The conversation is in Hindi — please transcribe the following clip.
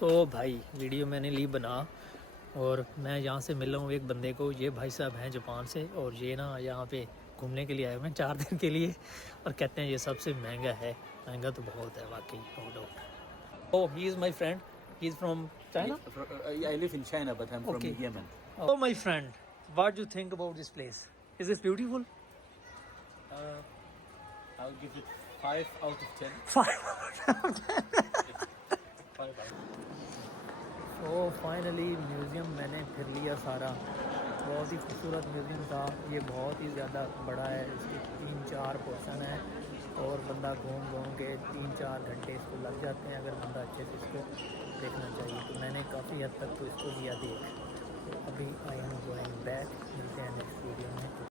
सो भाई वीडियो मैंने ली बना और मैं यहाँ से मिला हूँ एक बंदे को। ये भाई साहब हैं जापान से और ये ना यहाँ पे घूमने के लिए आए हुए हैं 4 दिन के लिए और कहते हैं ये सबसे महंगा है। महंगा तो बहुत है वाकई, no doubt. Oh he is my friend, he is from China. I live in China, but I'm from Yemen. Oh my friend, what do you think about this place? Is this beautiful? I'll give it 5 out of 10. 5 out of 10. 5 out of 10. तो फाइनली म्यूज़ियम मैंने फिर लिया सारा। बहुत ही खूबसूरत म्यूज़ियम था ये, बहुत ही ज़्यादा बड़ा है। इसके 3-4 पोर्शन है और बंदा घूम के 3-4 घंटे इसको लग जाते हैं अगर बंदा अच्छे से इसको देखना चाहिए। तो मैंने काफ़ी हद तक तो इसको लिया देख। तो अभी आई एम गोइंग बैक, मिलते हैं नेक्स्ट वीडियो में।